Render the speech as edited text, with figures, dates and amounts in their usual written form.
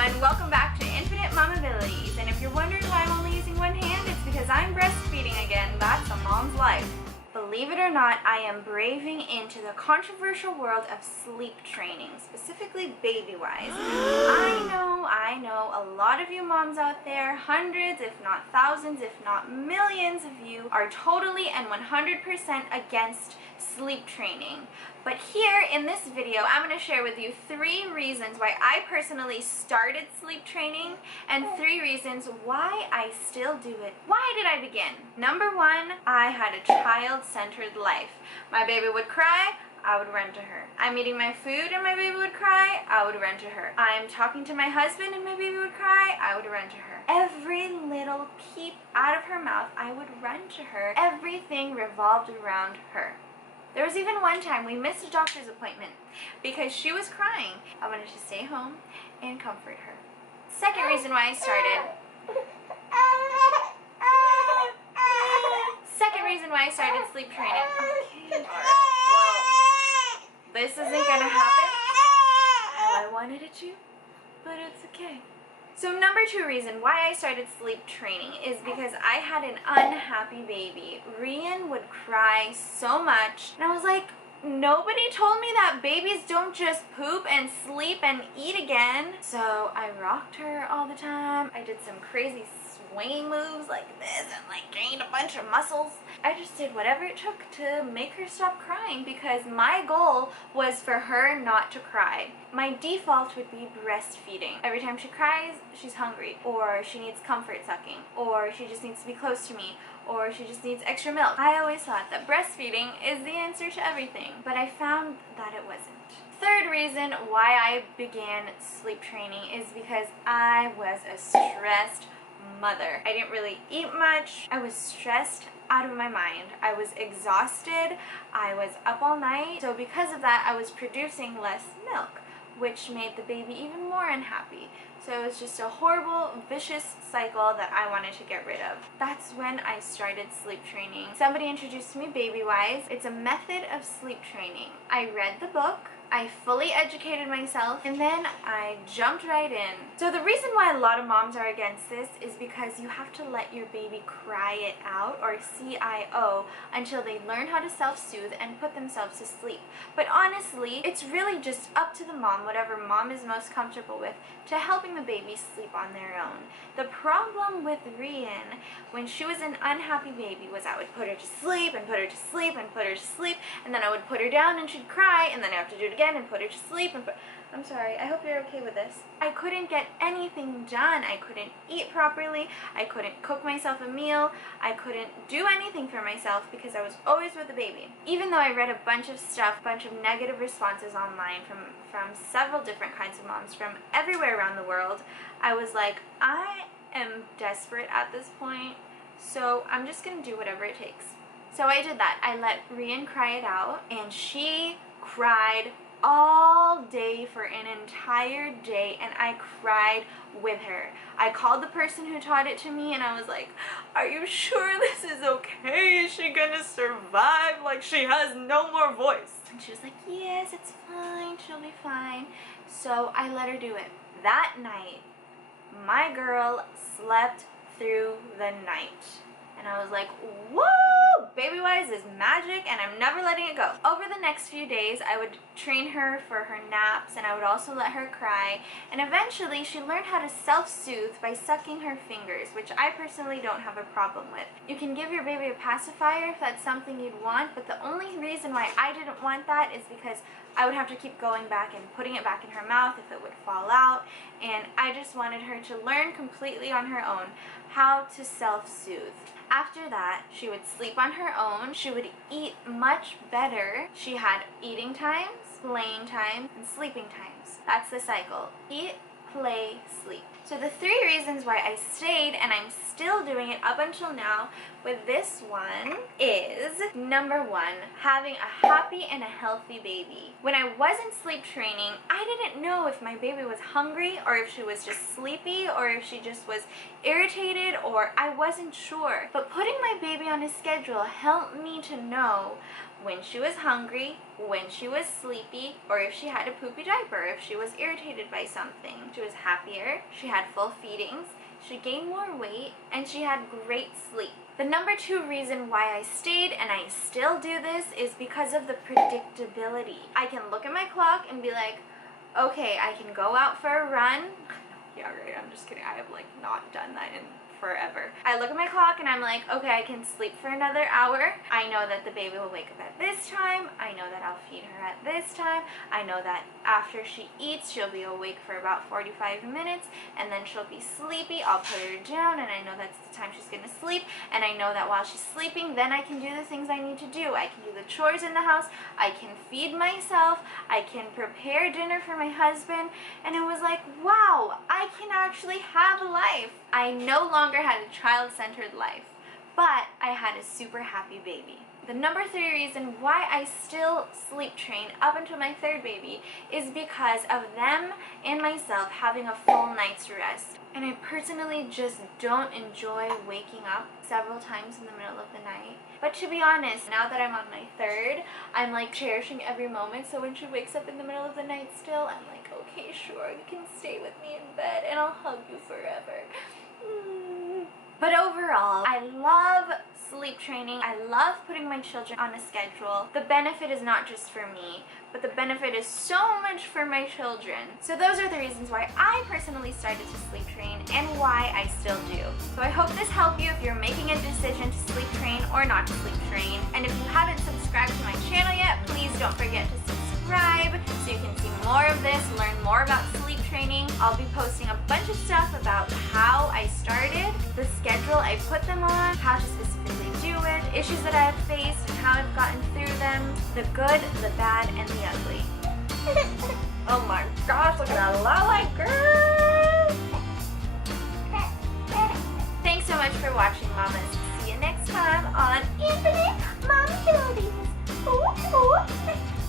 everyone, welcome back to Infinite Mamabilities. And if you're wondering why I'm only using one hand, it's because I'm breastfeeding again. That's a mom's life. Believe it or not, I am braving into the controversial world of sleep training, specifically Babywise. I know, a lot of you moms out there, hundreds, if not thousands, if not millions of you, are totally and 100% against sleep training. But here in this video, I'm going to share with you 3 reasons why I personally started sleep training and 3 reasons why I still do it. Why did I begin? Number 1, I had a child-centered life. My baby would cry, I would run to her. I'm eating my food and my baby would cry, I would run to her. I'm talking to my husband and my baby would cry, I would run to her. Every little peep out of her mouth, I would run to her. Everything revolved around her. There was even one time we missed a doctor's appointment because she was crying. I wanted to stay home and comfort her. Second reason why I started. Second reason why I started sleep training. Okay. Well, this isn't gonna happen how I wanted it to, but it's okay. So number 2 reason why I started sleep training is because I had an unhappy baby. Rian would cry so much, and I was like, nobody told me that babies don't just poop and sleep and eat again. So I rocked her all the time. I did some crazy swinging moves like this and like gained a bunch of muscles. I just did whatever it took to make her stop crying because my goal was for her not to cry. My default would be breastfeeding. Every time she cries, she's hungry, or she needs comfort sucking, or she just needs to be close to me, or she just needs extra milk. I always thought that breastfeeding is the answer to everything, but I found that it wasn't. Third reason why I began sleep training is because I was a stressed mother. I didn't really eat much. I was stressed out of my mind. I was exhausted. I was up all night. So because of that, I was producing less milk, which made the baby even more unhappy. So it was just a horrible, vicious cycle that I wanted to get rid of. That's when I started sleep training. Somebody introduced me Babywise. It's a method of sleep training. I read the book, I fully educated myself, and then I jumped right in. So the reason why a lot of moms are against this is because you have to let your baby cry it out, or CIO, until they learn how to self-soothe and put themselves to sleep. But honestly, it's really just up to the mom, whatever mom is most comfortable with, to helping the baby sleep on their own. The problem with Rian, when she was an unhappy baby, was I would put her to sleep and put her to sleep and put her to sleep, and then I would put her down and she'd cry, and then I have to do it again and put her to sleep and I'm sorry, I hope you're okay with this. I couldn't get anything done. I couldn't eat properly. I couldn't cook myself a meal. I couldn't do anything for myself because I was always with the baby. Even though I read a bunch of stuff, a bunch of negative responses online from several different kinds of moms from everywhere around the world, I was like, I am desperate at this point, so I'm just gonna do whatever it takes. So I did that. I let Rian cry it out, and she cried all day for an entire day, and I cried with her. I called the person who taught it to me and I was like, are you sure this is okay? Is she gonna survive? Like, she has no more voice. And she was like, yes, it's fine, she'll be fine. So I let her do it. That night, my girl slept through the night. And I was like, whoa, Babywise is magic and I'm never letting it go. Over the next few days, I would train her for her naps and I would also let her cry. And eventually, she learned how to self-soothe by sucking her fingers, which I personally don't have a problem with. You can give your baby a pacifier if that's something you'd want, but the only reason why I didn't want that is because I would have to keep going back and putting it back in her mouth if it would fall out, and I just wanted her to learn completely on her own how to self-soothe. After that, she would sleep on her own. She would eat much better. She had eating times, playing times, and sleeping times. That's the cycle. Eat, play, sleep. So the 3 reasons why I stayed, and I'm still doing it up until now with this one, is number 1, having a happy and a healthy baby. When I wasn't sleep training, I didn't know if my baby was hungry or if she was just sleepy or if she just was irritated, or I wasn't sure. But putting my baby on a schedule helped me to know when she was hungry, when she was sleepy, or if she had a poopy diaper, if she was irritated by something. She was happier, she had full feedings, she gained more weight, and she had great sleep. The number 2 reason why I stayed, and I still do this, is because of the predictability. I can look at my clock and be like, okay, I can go out for a run. Yeah, right, I'm just kidding. I have like not done that in forever. I look at my clock and I'm like, okay, I can sleep for another hour. I know that the baby will wake up at this time. I know that I'll feed her at this time. I know that after she eats, she'll be awake for about 45 minutes, and then she'll be sleepy. I'll put her down, and I know that's the time she's gonna sleep, and I know that while she's sleeping, then I can do the things I need to do. I can do the chores in the house, I can feed myself, I can prepare dinner for my husband, and it was like, wow, I can actually have a life. I no longer had a child-centered life, but I had a super happy baby. The number 3 reason why I still sleep train up until my 3rd baby is because of them and myself having a full night's rest. And I personally just don't enjoy waking up several times in the middle of the night. But to be honest, now that I'm on my 3rd, I'm like cherishing every moment. So when she wakes up in the middle of the night still, I'm like, okay, sure, you can stay with me in bed and I'll hug you forever. But overall, I love sleep training. I love putting my children on a schedule. The benefit is not just for me, but the benefit is so much for my children. So those are the reasons why I personally started to sleep train and why I still do. So I hope this helped you if you're making a decision to sleep train or not to sleep train. And if you haven't subscribed to my channel yet, please don't forget to subscribe so you can see more of this, learn more about sleep training. I'll be posting a bunch of stuff about how I started, the schedule I put them on, how to specifically do it, issues that I've faced and how I've gotten through them, the good, the bad, and the ugly. Oh my gosh, look at that Lala girl! Thanks so much for watching, Mamas. See you next time on